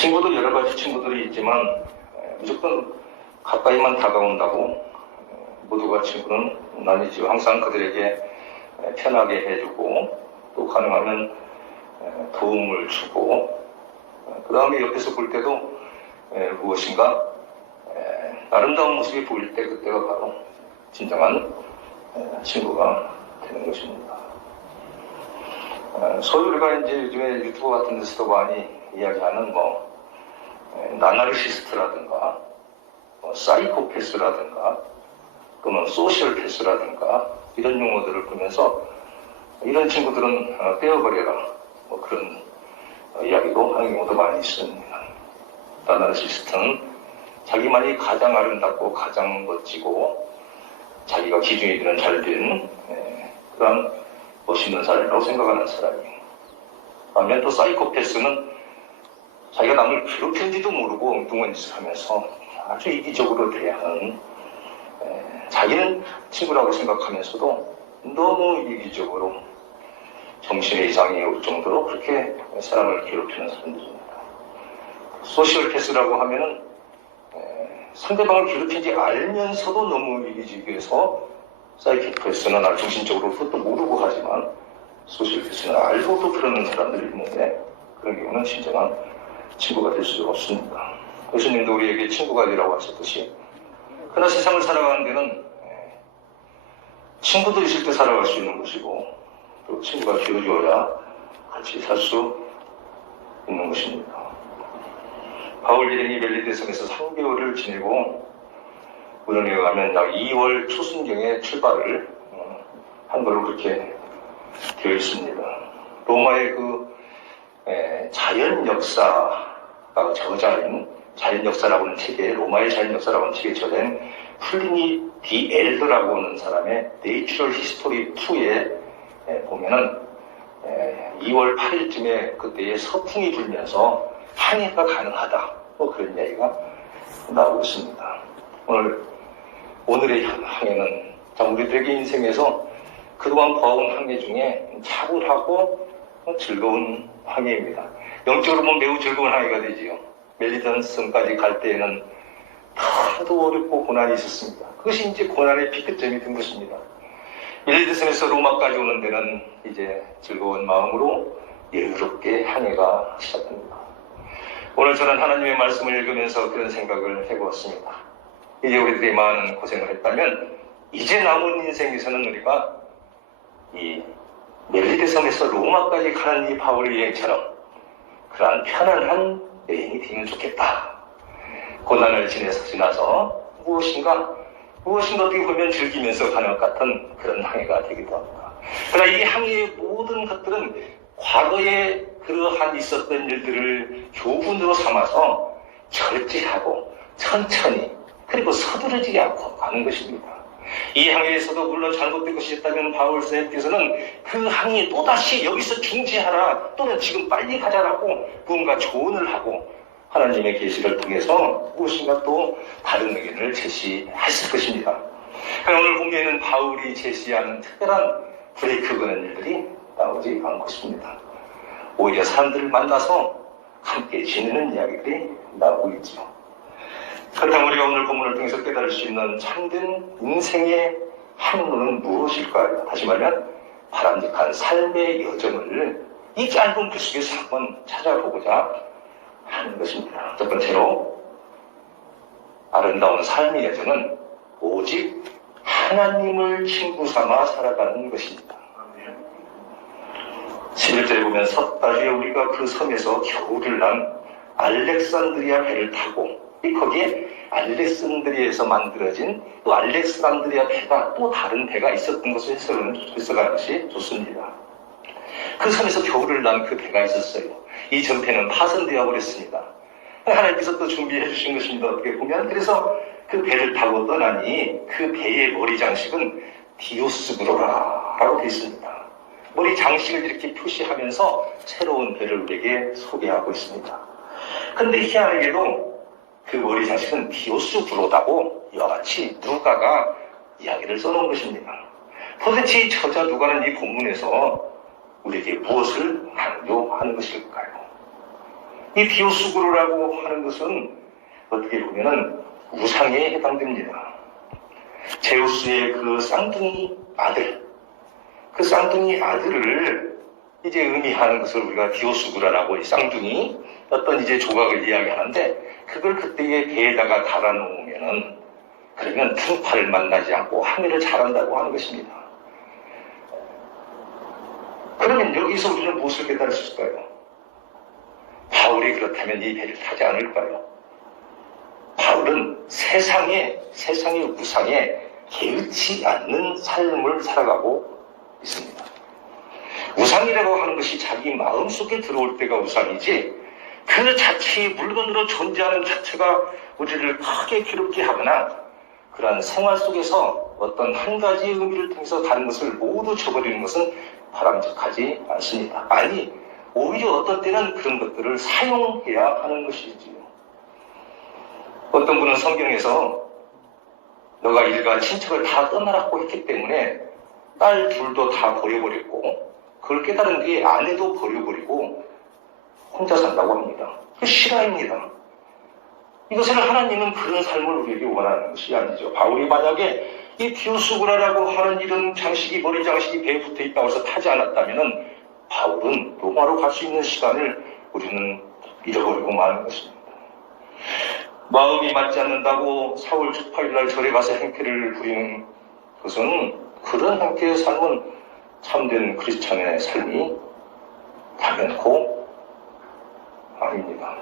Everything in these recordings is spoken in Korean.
친구도 여러 가지 친구들이 있지만 무조건 가까이만 다가온다고 모두가 친구는 아니지요. 항상 그들에게 편하게 해주고 또 가능하면 도움을 주고 그 다음에 옆에서 볼 때도 무엇인가 아름다운 모습이 보일 때 그때가 바로 진정한 친구가 되는 것입니다. 소위 우리가 이제 요즘에 유튜브 같은 데서도 많이 이야기하는 나나르시스트라든가 사이코패스라든가 또는 소시얼패스라든가 이런 용어들을 보면서 이런 친구들은 떼어버려라 그런 이야기도 하는 경우도 많이 있습니다. 나나르시스트는 자기만이 가장 아름답고 가장 멋지고 자기가 기준이 되는 잘된 그런 멋있는 사람이라고 생각하는 사람이에요. 반면 또 사이코패스는 자기가 남을 괴롭히는지도 모르고 엉뚱한 짓을 하면서 아주 이기적으로 대하는 자기는 친구라고 생각하면서도 너무 이기적으로 정신의 이상이 올 정도로 그렇게 사람을 괴롭히는 사람들입니다. 소시얼패스라고 하면은 상대방을 괴롭힌지 알면서도 너무 이기적이어서 사이코패스는 날 중심적으로 그것도 모르고 하지만 소시얼패스는 알고도 그러는 사람들이 있는데 그런 경우는 진정한 친구가 될 수 없습니다. 예수님도 우리에게 친구가 되라고 하셨듯이 그러나 세상을 살아가는 데는 친구도 있을 때 살아갈 수 있는 것이고 또 친구가 되어줘야 같이 살 수 있는 것입니다. 바울 일행이 멜리데 섬에서 3개월을 지내고 우연에 의하면 약 2월 초순경에 출발을 한 걸로 그렇게 되어 있습니다. 로마의 자연 역사가 저자인 자연 역사라고 하는 책에 로마의 자연 역사라고 하는 책에 저자인 플리니 디 엘더라고 하는 사람의 내추럴 히스토리 2에 보면은 2월 8일쯤에 그때에 서풍이 불면서 항해가 가능하다 그런 이야기가 나오고 있습니다. 오늘의 항해는 우리들에게 인생에서 그동안 봐온 항해 중에 차분하고 즐거운 항해입니다. 영적으로 보면 매우 즐거운 항해가 되지요. 멜리데 섬까지 갈 때에는 다도 어렵고 고난이 있었습니다. 그것이 이제 고난의 피크점이 된 것입니다. 멜리데 섬에서 로마까지 오는 데는 이제 즐거운 마음으로 여유롭게 항해가 시작됩니다. 오늘 저는 하나님의 말씀을 읽으면서 그런 생각을 해보았습니다. 이제 우리들이 많은 고생을 했다면 이제 남은 인생에서는 우리가 이 멜리데 섬에서 로마까지 가는 이 바울 여행처럼 그러한 편안한 여행이 되면 좋겠다. 고난을 지나서 무엇인가 어떻게 보면 즐기면서 가는 것 같은 그런 항해가 되기도 합니다. 그러나 이 항해의 모든 것들은 과거에 그러한 있었던 일들을 교훈으로 삼아서 절제하고 천천히 그리고 서두르지 않고 가는 것입니다. 이 항해에서도 물론 잘못된 것이 있다면 바울 선생님께서는 그 항해 또다시 여기서 중지하라 또는 지금 빨리 가자라고 무언가 조언을 하고 하나님의 계시를 통해서 무엇인가 또 다른 의견을 제시했을 것입니다. 오늘 본문에는 바울이 제시하는 특별한 브레이크 거는 일들이 나오지 않고 있습니다. 오히려 사람들을 만나서 함께 지내는 이야기들이 나오고 있죠. 그렇다면 우리가 오늘 본문을 통해서 깨달을 수 있는 참된 인생의 항로는 무엇일까요? 다시 말하면 바람직한 삶의 여정을 이 짧은 글 속에서 한번 찾아보고자 하는 것입니다. 첫 번째로 아름다운 삶의 여정은 오직 하나님을 친구 삼아 살아가는 것입니다. 11절에 보면 섣달 후에 우리가 그 섬에서 겨울을 난 알렉산드리아 배를 타고 거기에 알렉산드리아에서 만들어진 또 알렉산드리아 배가 또 다른 배가 있었던 것을 해석하는 것이 좋습니다. 그 섬에서 겨울을 난 그 배가 있었어요. 이 전패는 파손되어 버렸습니다. 하나님께서 또 준비해 주신 것입니다. 어떻게 보면 그래서 그 배를 타고 떠나니 그 배의 머리 장식은 디오스그로라라고 되어 있습니다. 머리 장식을 이렇게 표시하면서 새로운 배를 우리에게 소개하고 있습니다. 그런데 희한하게도 그 머리 장식은 디오스그로다고 이와 같이 누가가 이야기를 써놓은 것입니다. 도대체 이 저자 누가는 이 본문에서 우리에게 무엇을 강조하는 것일까요? 이 디오스구르라고 하는 것은 어떻게 보면은 우상에 해당됩니다. 제우스의 그 쌍둥이 아들, 그 쌍둥이 아들을 이제 의미하는 것을 우리가 디오스구라라고 이 쌍둥이 어떤 이제 조각을 이야기하는데, 그걸 그때의 배에다가 달아놓으면은 그러면 풍파를 만나지 않고 항해를 잘한다고 하는 것입니다. 그러면 여기서 우리는 무엇을 깨달을 수 있을까요? 바울이 그렇다면 이 배를 타지 않을까요? 바울은 세상의 우상에 개의치 않는 삶을 살아가고 있습니다. 우상이라고 하는 것이 자기 마음속에 들어올 때가 우상이지, 그 자체의 물건으로 존재하는 자체가 우리를 크게 괴롭게 하거나 그러한 생활 속에서 어떤 한 가지 의미를 통해서 다른 것을 모두 쳐버리는 것은 바람직하지 않습니다. 아니, 오히려 어떤 때는 그런 것들을 사용해야 하는 것이지요. 어떤 분은 성경에서 너가 일가 친척을 다 떠나라고 했기 때문에 딸 둘도 다 버려버렸고, 그걸 깨달은 뒤에 아내도 버려버리고 혼자 산다고 합니다. 그 실화입니다. 이것을 하나님은 그런 삶을 우리에게 원하는 것이 아니죠. 바울이 만약에 이 디오스구라라고 하는 이런 장식이, 머리 장식이 배에 붙어 있다고 해서 타지 않았다면 바울은 로마로 갈 수 있는 시간을 우리는 잃어버리고 마는 것입니다. 마음이 맞지 않는다고 4월 18일 절에 가서 행패를 부리는 것은, 그런 형태의 삶은 참된 크리스찬의 삶이 당연코 아닙니다.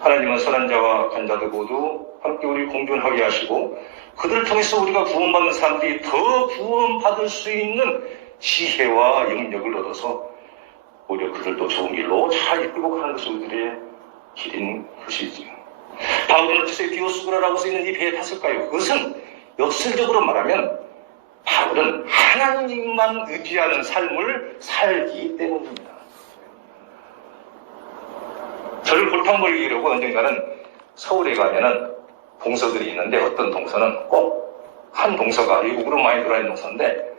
하나님은 선한 자와 악한 자들 모두 함께 우리 공존하게 하시고, 그들을 통해서 우리가 구원받는 사람들이 더 구원받을 수 있는 지혜와 영역을 얻어서 오히려 그들도 좋은 길로 잘 이끌고 가는 것이 우리들의 길인 것이지요. 바울은 어째서 디오스구라라고 쓰이는 이 배에 탔을까요? 그것은 역설적으로 말하면 바울은 하나님만 의지하는 삶을 살기 때문입니다. 저를 골탕 먹이려고 언젠가는 서울에 가면은 동서들이 있는데, 어떤 동서는 꼭 한 동서가 외국으로 많이 들어있는 동서인데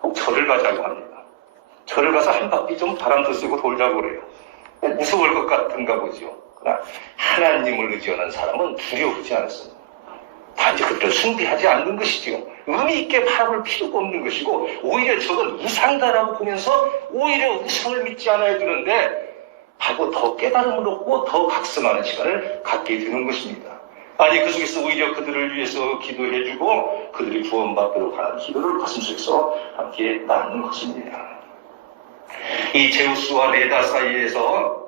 꼭 절을 가자고 합니다. 절을 가서 한 바퀴 좀 바람도 쐬고 돌자고 그래요. 무서울 것 같은가 보죠. 그러나 하나님을 의지하는 사람은 두려워하지 않습니다. 단지 그들을 숭배하지 않는 것이지요. 의미 있게 바라볼 필요가 없는 것이고, 오히려 저건 우상다라고 보면서 오히려 우상을 믿지 않아야 되는데 하고 더 깨달음을 얻고 더 각성하는 시간을 갖게 되는 것입니다. 아니, 그 속에서 오히려 그들을 위해서 기도해주고 그들이 구원받도록 하는 기도를 가슴속에서 함께 나누는 것입니다. 이 제우스와 레다 사이에서,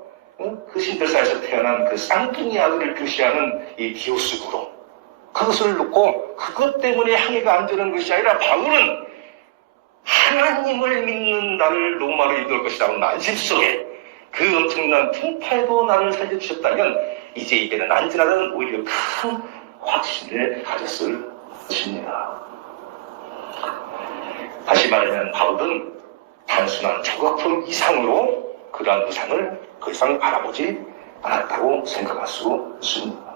그 신들 사이에서 태어난 그 쌍둥이 아들을 표시하는 이 디오스구로, 그것을 놓고 그것 때문에 항해가 안 되는 것이 아니라 바울은 하나님을 믿는 나를 로마로 이끌 것이라는 안심 속에 그 엄청난 풍파에도 나를 살려주셨다면 이제 이제는 안전하다는 오히려 큰 확신을 가졌을 것입니다. 다시 말하면 바울은 단순한 조각품 이상으로 그러한 우상을 그 이상 바라보지 않았다고 생각할 수 있습니다.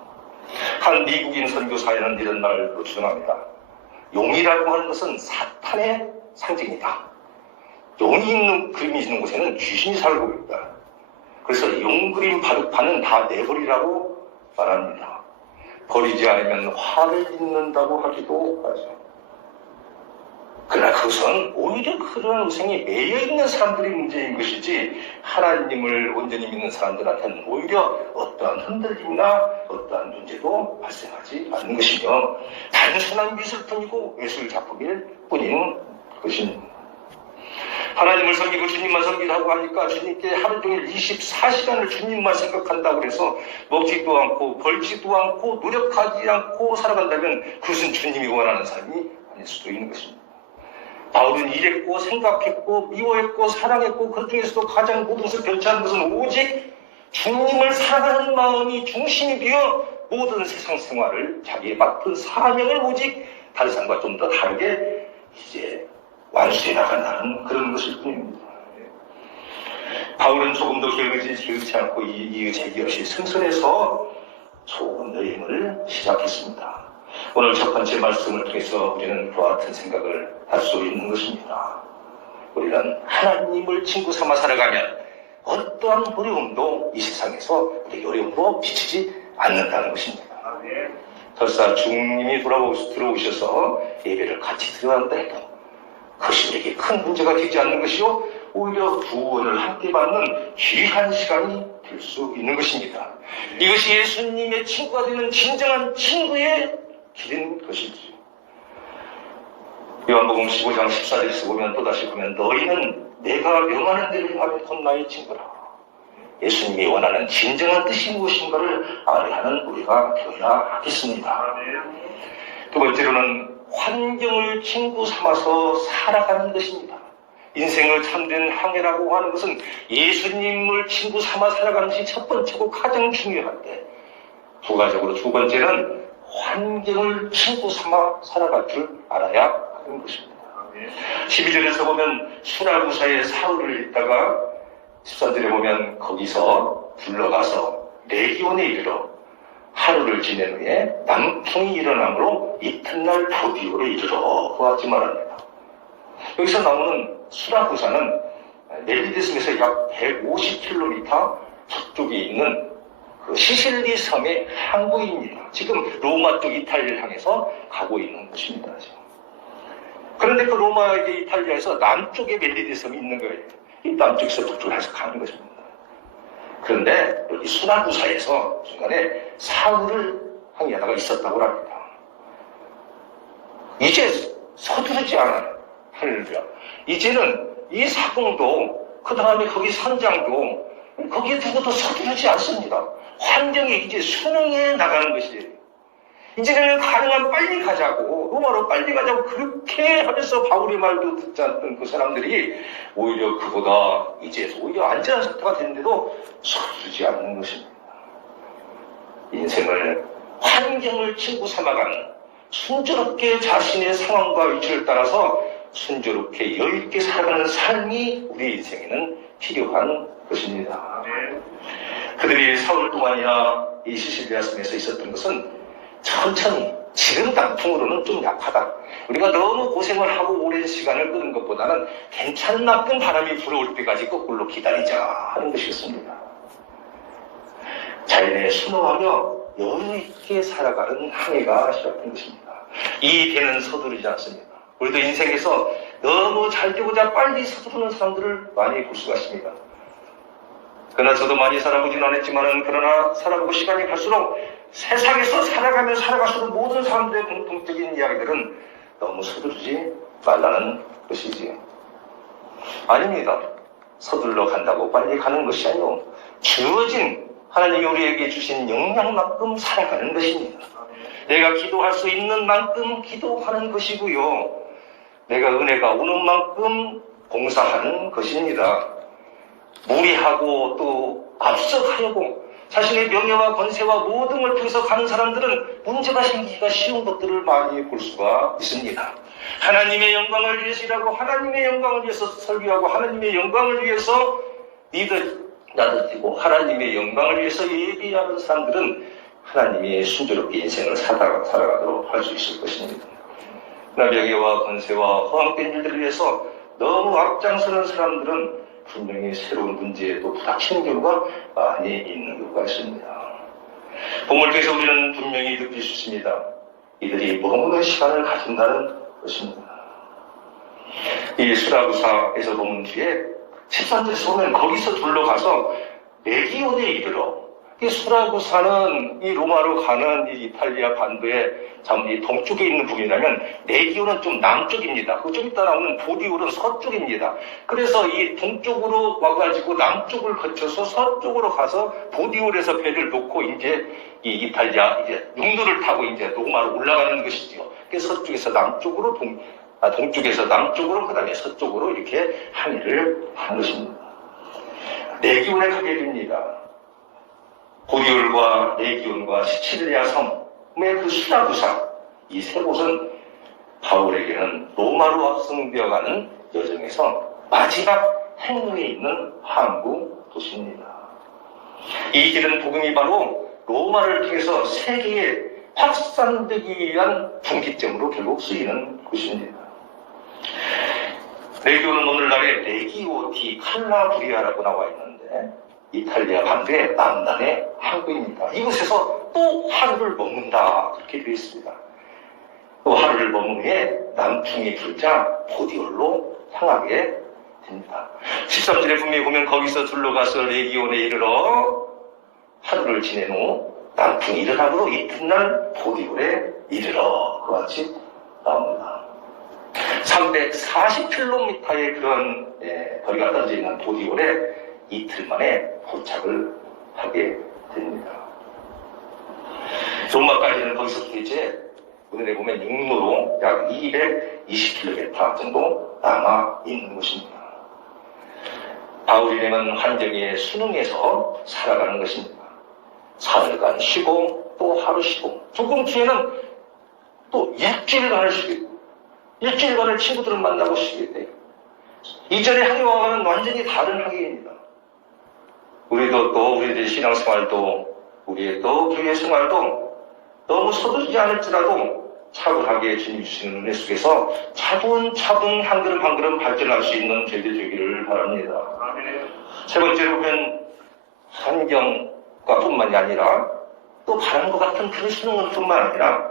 한 미국인 선교사에는 이런 말로 주장합니다. 용이라고 하는 것은 사탄의 상징이다. 용이 있는 그림이 있는 곳에는 귀신이 살고 있다. 그래서 용 그림 바둑판은 다 내버리라고 말합니다. 버리지 않으면 화를 입는다고 하기도 하죠. 그러나 그것은 오히려 그런 우상에 매여있는 사람들이 문제인 것이지, 하나님을 온전히 믿는 사람들한테는 오히려 어떠한 흔들림이나 어떠한 문제도 발생하지 않는 것이며, 단순한 미술품이고 예술 작품일 뿐인 것입니다. 하나님을 섬기고 주님만 섬기라고 하니까 주님께 하루 종일 24시간을 주님만 생각한다고 해서 먹지도 않고 벌지도 않고 노력하지 않고 살아간다면 그것은 주님이 원하는 삶이 아닐 수도 있는 것입니다. 바울은 일했고 생각했고 미워했고 사랑했고 그 중에서도 가장 모든 것을 변치하는 것은 오직 주님을 사랑하는 마음이 중심이 되어 모든 세상 생활을 자기의 맡은 사명을 오직 다른 사람과 좀 더 다르게 이제 완수해 나간다는 그런 것일 뿐입니다. 바울은 조금도 게으르지 않고 이의제기 없이 승선해서 좋은 여행을 시작했습니다. 오늘 첫 번째 말씀을 통해서 우리는 그와 같은 생각을 할 수 있는 것입니다. 우리는 하나님을 친구 삼아 살아가면 어떠한 어려움도 이 세상에서 우리 어려움으로 비치지 않는다는 것입니다. 설사 주님이 들어오셔서 예배를 같이 드려야 해도 그것이 우리에게 큰 문제가 되지 않는 것이요, 오히려 구원을 함께 받는 귀한 시간이 될 수 있는 것입니다. 이것이 예수님의 친구가 되는 진정한 친구의 길인 것이지. 요한복음 15장 14절에서 보면, 또다시 보면, 너희는 내가 명하는 대로 행하면 곧 나의 친구라. 예수님이 원하는 진정한 뜻이 무엇인가를 알아야 하는 우리가 되어야 하겠습니다. 두 번째로는 환경을 친구 삼아서 살아가는 것입니다. 인생을 참된 항해라고 하는 것은 예수님을 친구 삼아 살아가는 것이 첫 번째고 가장 중요한데, 부가적으로 두 번째는 환경을 친구 삼아 살아갈 줄 알아야 하는 것입니다. 12절에서 보면 수라구사의 사흘을 있다가 14절에 보면 거기서 불러가서 레기온에 이르러 하루를 지낸 후에 남풍이 일어나므로 이튿날 포디오로 이르러 그와 같이 말합니다. 여기서 나오는 수라구사는 멜리데스에서 약 150km 서쪽에 있는 그 시실리 섬의 항구입니다. 지금 로마 쪽 이탈리아를 향해서 가고 있는 곳입니다. 그런데 그 로마 이탈리아에서 남쪽에 멜리데 섬이 있는 거예요. 이 남쪽에서 북쪽으로 해서 가는 것입니다. 그런데 여기 수라구사에서 중간에 사흘을 항해하다가 있었다고 합니다. 이제 서두르지 않아요. 할렐루야. 이제는 이 사공도, 그 다음에 거기 선장도 거기에 두고도 서두르지 않습니다. 환경이 이제 순응해 나가는 것이에요. 이제는 가능한 빨리 가자고, 로마로 빨리 가자고 그렇게 하면서 바울의 말도 듣지 않던 그 사람들이 오히려 그보다 이제 오히려 안전한 상태가 됐는데도 서두르지 않는 것입니다. 인생을, 환경을 친구 삼아가는, 순조롭게 자신의 상황과 위치를 따라서 순조롭게 여유있게 살아가는 삶이 우리 인생에는 필요한 것입니다. 그들이 사흘 동안이나 이 시실리아 섬에서 있었던 것은 천천히, 지금 남풍으로는 좀 약하다, 우리가 너무 고생을 하고 오랜 시간을 끄는 것보다는 괜찮은 나쁜 바람이 불어올 때까지 거꾸로 기다리자 하는 것이었습니다. 자연에 순응하며 여유있게 살아가는 항해가 시작된 것입니다. 이 배는 서두르지 않습니다. 우리도 인생에서 너무 잘 되고자 빨리 서두르는 사람들을 많이 볼 수가 있습니다. 그러나 저도 많이 살아보진 않았지만, 그러나 살아보고 시간이 갈수록 세상에서 살아갈수록 모든 사람들의 공통적인 이야기들은 너무 서두르지 말라는 것이지요. 아닙니다. 서둘러 간다고 빨리 가는 것이 아니고 주어진 하나님이 우리에게 주신 영향만큼 살아가는 것입니다. 내가 기도할 수 있는 만큼 기도하는 것이고요, 내가 은혜가 오는 만큼 봉사하는 것입니다. 무리하고 또 앞서가려고 자신의 명예와 권세와 모든 걸 통해서 가는 사람들은 문제가 생기기가 쉬운 것들을 많이 볼 수가 있습니다. 하나님의 영광을 위해서 일하고, 하나님의 영광을 위해서 설교하고, 하나님의 영광을 위해서 나도 뛰고, 하나님의 영광을 위해서 예비하는 사람들은 하나님의 순조롭게 인생을 살아가도록 할 수 있을 것입니다. 명예와 권세와 허황된 일들을 위해서 너무 앞장서는 사람들은 분명히 새로운 문제에도 부닥치는 경우가 많이 있는 경우가 있습니다. 본문을 통해서 우리는 분명히 느낄 수 있습니다. 이들이 머무는 시간을 가진다는 것입니다. 이 수라구사에서 본 뒤에 13절에서 보면 거기서 둘러가서 레기온에 이르러, 이 수라구사는 이 로마로 가는 이 이탈리아 반도의 이 동쪽에 있는 부분이라면 레기온은 좀 남쪽입니다. 그 좀 이따 나오는 보디올은 서쪽입니다. 그래서 이 동쪽으로 와가지고 남쪽을 거쳐서 서쪽으로 가서 보디올에서 배를 놓고 이제 이 이탈리아 이제 육로를 타고 이제 로마로 올라가는 것이죠. 그래서 서쪽에서 남쪽으로 동쪽에서 남쪽으로, 그 다음에 서쪽으로 이렇게 항해를 한 것입니다. 레기온에 가게 됩니다. 보디올과 레기온과 시칠리아 섬의 그 수라구사, 이 세 곳은 바울에게는 로마로 확성되어가는 여정에서 마지막 행로에 있는 항구 도시입니다. 이 길은 복음이 바로 로마를 통해서 세계에 확산되기 위한 분기점으로 결국 쓰이는 곳입니다. 레기온은 오늘날의 레기오 디 칼라브리아라고 나와 있는데, 있는데 이탈리아 반도의 남단의 항구입니다. 이곳에서 또 하루를 머문다 그렇게 되어 있습니다. 또 하루를 머문 후에 남풍이 불자 보디올로 향하게 됩니다. 13절에 분명히 보면 거기서 둘러가서 레기온에 이르러 하루를 지낸 후 남풍이 일어나므로 이튿날 보디올에 이르러 그와 같이 나옵니다. 340km의 그런 거리가 떨어져 있는 보디올에 이틀 만에 도착을 하게 됩니다. 로마까지는 거기서부터 이제 오늘에 보면 육로로 약 220km 정도 남아 있는 것입니다. 바울이라는 환경에 순응해서 살아가는 것입니다. 사흘간 쉬고 또 하루 쉬고 조금 뒤에는 또 일주일간을 쉬게 돼요. 일주일간을 친구들을 만나고 쉬게 돼요. 이전의 학교와는 완전히 다른 학교입니다. 우리도 또 우리들의 신앙생활도 우리의 또 교회 생활도 너무 서두르지 않을지라도 차분하게 주님 주시는 은혜 속에서 차분차분 한 걸음 한 걸음 발전할 수 있는 저희들 되기를 바랍니다. 세 번째로 보면 환경과 뿐만이 아니라 또 바람과 같은 그런 수능은 뿐만 아니라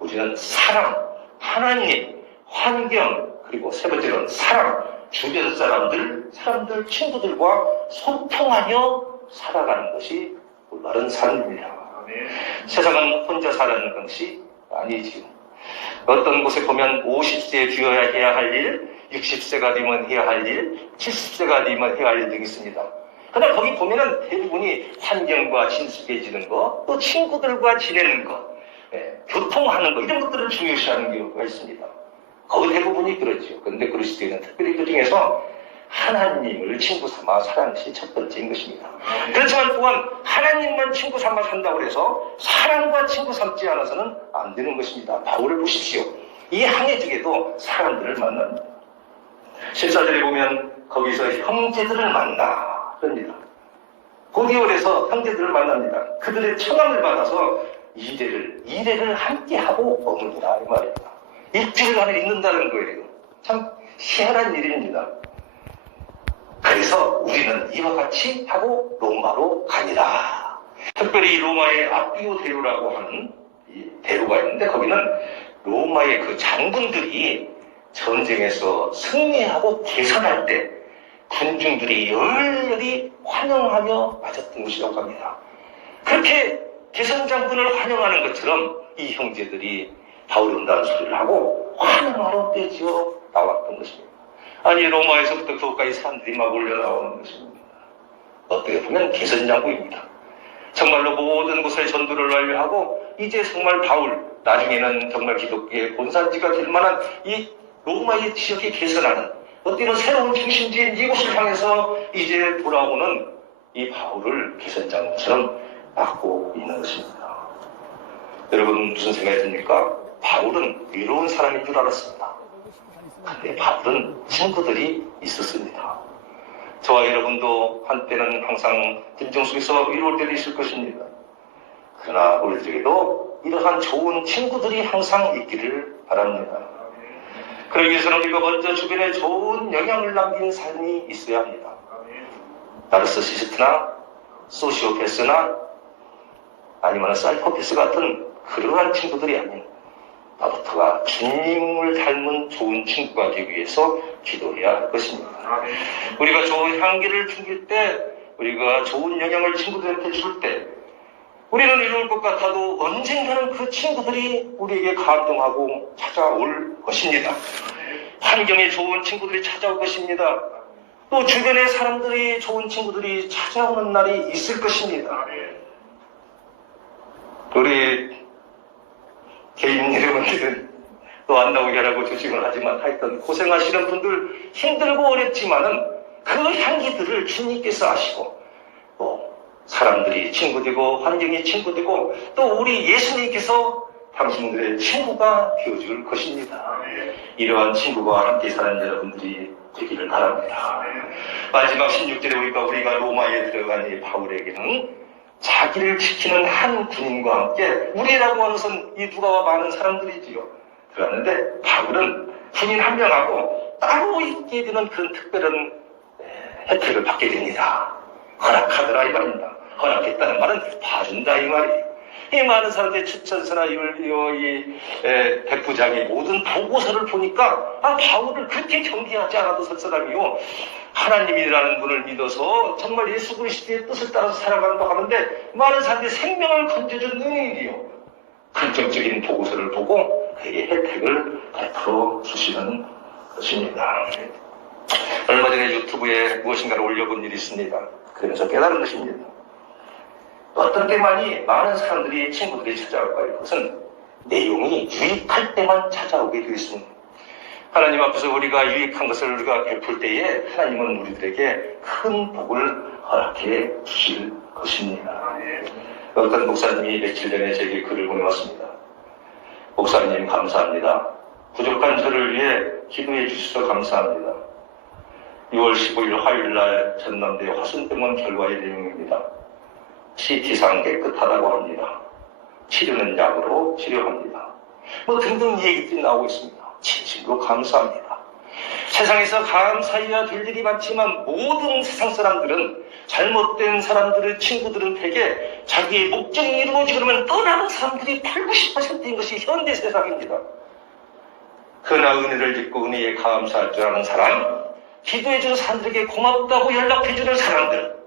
우리는 사랑, 하나님, 환경 그리고 세 번째로는 사랑, 주변 사람들, 친구들과 소통하며 살아가는 것이 올바른 삶입니다. 세상은 혼자 살아가는 것이 아니지요. 어떤 곳에 보면 50세에 되어야 해야 할 일, 60세가 되면 해야 할 일, 70세가 되면 해야 할 일 등이 있습니다. 그러나 거기 보면은 대부분이 환경과 친숙해지는 것, 또 친구들과 지내는 것, 교통하는 것, 이런 것들을 중요시하는 경우가 있습니다. 거의 대부분이 그렇죠. 그런데 그리스도인은 특별히 그 중에서 하나님을 친구 삼아 사는 것이 첫 번째인 것입니다. 그렇지만 또한 하나님만 친구 삼아 산다고 해서 사랑과 친구 삼지 않아서는 안 되는 것입니다. 바울을 보십시오. 이 항해중에도 사람들을 만납니다. 14절에 보면 거기서 형제들을 만나 그럽니다. 보디올에서 형제들을 만납니다. 그들의 청함을 받아서 이래를 함께하고 머물다 이 말입니다. 일주일간을 있는다는 거예요. 참 희한한 일입니다. 그래서 우리는 이와 같이 하고 로마로 가니라. 특별히 이 로마의 아비오 대로라고 하는 이 대로가 있는데 거기는 로마의 그 장군들이 전쟁에서 승리하고 개선할 때 군중들이 열렬히 환영하며 맞았던 곳이라고 합니다. 그렇게 개선 장군을 환영하는 것처럼 이 형제들이 바울 온다는 소리를 하고 환영하러 떼지어 나왔던 것입니다. 아니 로마에서부터 그것까지 사람들이 막 올려나오는 것입니다. 어떻게 보면 개선장구입니다. 정말로 모든 곳에 전도를 완료하고 이제 정말 바울 나중에는 정말 기독교의 본산지가 될 만한 이 로마의 지역이 개선하는 어때는 새로운 중심지인 이곳을 향해서 이제 돌아오는 이 바울을 개선장구처럼 맡고 있는 것입니다. 여러분 무슨 생각이 듭니까? 바울은 외로운 사람인 줄 알았습니다. 그런데 바울은 친구들이 있었습니다. 저와 여러분도 한때는 항상 진정 속에서 외로울 때도 있을 것입니다. 그러나 우리에게도 이러한 좋은 친구들이 항상 있기를 바랍니다. 그러기 위해서는 우리가 먼저 주변에 좋은 영향을 남긴 삶이 있어야 합니다. 나르시시스트나 소시오패스나 아니면 사이코패스 같은 그러한 친구들이 아닌 나부터가 주님을 닮은 좋은 친구가 되기 위해서 기도해야 할 것입니다. 우리가 좋은 향기를 풍길 때, 우리가 좋은 영향을 친구들한테 줄 때, 우리는 이럴 것 같아도 언젠가는 그 친구들이 우리에게 감동하고 찾아올 것입니다. 환경에 좋은 친구들이 찾아올 것입니다. 또 주변의 사람들이 좋은 친구들이 찾아오는 날이 있을 것입니다. 우리 개인 여러분들은 또 안 나오게 하라고 조심을 하지만 하여튼 고생하시는 분들 힘들고 어렵지만은 그 향기들을 주님께서 아시고 또 사람들이 친구되고 환경이 친구되고 또 우리 예수님께서 당신들의 친구가 되어줄 것입니다. 이러한 친구와 함께 사는 여러분들이 되기를 바랍니다. 마지막 16절에 보니까 우리가 로마에 들어간 이 바울에게는 자기를 지키는 한 군인과 함께 우리라고 하는 것은 이 누가와 많은 사람들이지요. 들어갔는데 바울은 군인 한 명하고 따로 있게 되는 그런 특별한 혜택을 받게 됩니다. 허락하더라 이 말입니다. 허락했다는 말은 봐준다 이 말이에요. 이 많은 사람들의 추천서나 백부장의 모든 보고서를 보니까 바울을 그렇게 경계하지 않아도 설 사람이요. 하나님이라는 분을 믿어서 정말 예수 그리스도의 뜻을 따라서 살아간다고 하는데 많은 사람들이 생명을 건져준 은인이요. 긍정적인 보고서를 보고 그에게 혜택을 베풀어 주시는 것입니다. 얼마 전에 유튜브에 무엇인가를 올려본 일이 있습니다. 그러면서 깨달은 것입니다. 어떤 때만이 많은 사람들이 친구들이 찾아올 거예요. 그것은 내용이 유익할 때만 찾아오게 되어 있습니다. 하나님 앞에서 우리가 유익한 것을 우리가 베풀 때에 하나님은 우리들에게 큰 복을 허락해 주실 것입니다. 어떤 목사님이 며칠 전에 제게 글을 보내왔습니다. 목사님 감사합니다. 부족한 저를 위해 기도해 주셔서 감사합니다. 6월 15일 화요일날 전남대 화순병원 결과의 내용입니다. CT상 깨끗하다고 합니다. 치료는 약으로 치료합니다. 등등 얘기들이 나오고 있습니다. 진심으로 감사합니다. 세상에서 감사해야 될 일이 많지만 모든 세상 사람들은 잘못된 사람들의 친구들은 대개 자기의 목적이 이루어지려면 떠나는 사람들이 80~90%인 것이 현대 세상입니다. 그러나 은혜를 짓고 은혜에 감사할 줄 아는 사람, 기도해주는 사람들에게 고맙다고 연락해주는 사람들,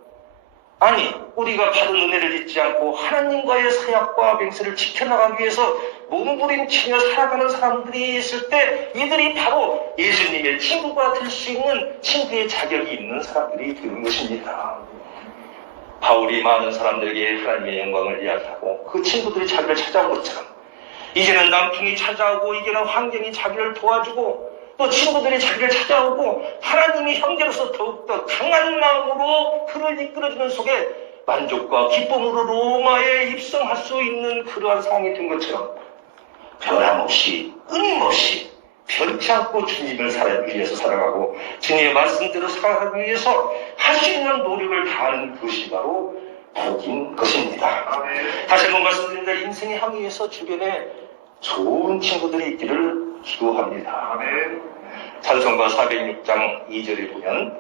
아니 우리가 받은 은혜를 잊지 않고 하나님과의 사약과 맹세를 지켜나가기 위해서 몸부림치며 살아가는 사람들이 있을 때 이들이 바로 예수님의 친구가 될 수 있는 친구의 자격이 있는 사람들이 되는 것입니다. 바울이 많은 사람들에게 하나님의 영광을 이야기하고 그 친구들이 자기를 찾아온 것처럼 이제는 남풍이 찾아오고 이제는 환경이 자기를 도와주고 또 친구들이 자기를 찾아오고 하나님이 형제로서 더욱더 강한 마음으로 그를 이끌어주는 속에 만족과 기쁨으로 로마에 입성할 수 있는 그러한 상황이 된 것처럼 변함없이 끊임없이 변치 않고 주님을 위해서 살아가고 주님의 말씀대로 살아가기 위해서 할 수 있는 노력을 다하는 그것이 바로 복인 것입니다. 다시 한번 말씀드립니다. 인생의 항해에서 주변에 좋은 친구들이 있기를 기도합니다. 찬송가 406장 2절에 보면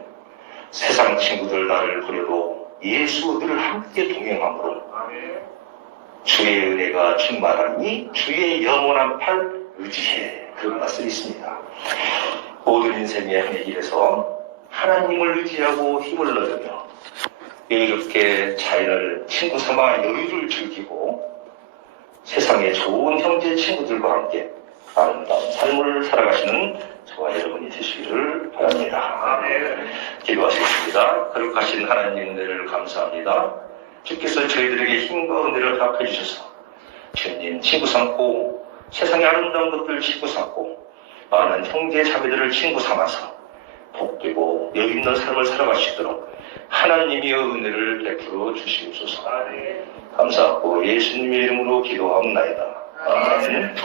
세상 친구들 나를 버려도 예수 늘 함께 동행함으로 주의 은혜가 충만하니 주의 영원한 팔 의지해, 그런 말씀이 있습니다. 모든 인생의 항해 길에서 하나님을 의지하고 힘을 얻으며 여유롭게 자연을 친구 삼아 여유를 즐기고 세상의 좋은 형제 친구들과 함께 아름다운 삶을 살아가시는 저와 여러분이 되시기를 바랍니다. 기도하시겠습니다. 거룩하신 하나님 은혜를 감사합니다. 주께서 저희들에게 힘과 은혜를 허락해 주셔서 주님 친구 삼고 세상의 아름다운 것들 친구 삼고 많은 형제 자매들을 친구 삼아서 복되고 여유 있는 삶을 살아가시도록 하나님의 은혜를 베풀어 주시옵소서. 감사하고 예수님의 이름으로 기도하옵나이다. 아멘.